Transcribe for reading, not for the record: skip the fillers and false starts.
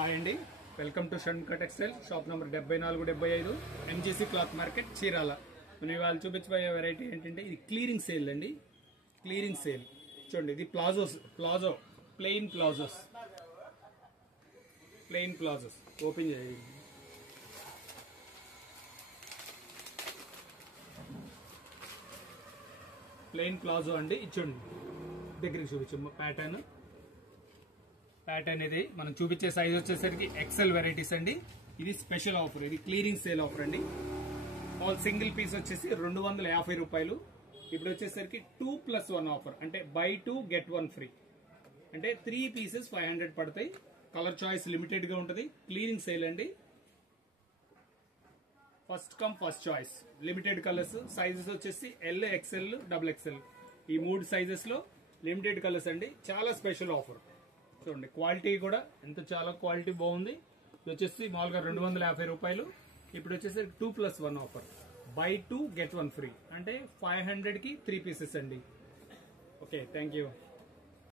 Hi అండి, welcome to Shanmukha textile shop number 7475 MGC cloth market Chirala. మనం ఇవాళ చూపించబోయే వెరైటీ ఏంటంటే ఇది క్లియరింగ్ సేల్ అండి. క్లియరింగ్ సేల్ చూడండి. ఇది ప్లాజో ప్లెయిన్ ప్లాజోస్ ఓపెన్ చేయండి. ప్లెయిన్ ప్లాజో అండి. ఇచ్చండి దగ్గరికి చూపించు. ప్యాటర్న్ ఇది మనం చూపించే సైజ్ వచ్చేసరికి ఎక్సెల్ వెరైటీస్ అండి. ఇది స్పెషల్ ఆఫర్, ఇది క్లియరింగ్ సేల్ ఆఫర్ అండి. ఆల్ సింగిల్ పీస్ వచ్చేసి 250 రూపాయలు. ఇప్పుడు వచ్చేసరికి 2+1 ఆఫర్, అంటే బై 2 get 1 ఫ్రీ, అంటే 3 పీసెస్ 500 పడతాయి. కలర్ చాయిస్ లిమిటెడ్ గా ఉంటుంది. క్లియరింగ్ సేల్ అండి. First come first choice, limited colours. Sizes వచ్చేసి ఎల్, ఎక్స్ఎల్, XXL ఈ 3 సైజెస్ లో లిమిటెడ్ కలర్స్ అండి. చాలా స్పెషల్ ఆఫర్ చూడండి. క్వాలిటీ కూడా చాలా క్వాలిటీ బాగుంది. ఇది వచ్చేసి మామూలుగా 250 రూపాయలు. ఇప్పుడు వచ్చేసి 2+1 ఆఫర్, బై 2 get 1 ఫ్రీ, అంటే 500 కి 3 పీసెస్ అండి. Okay, thank you.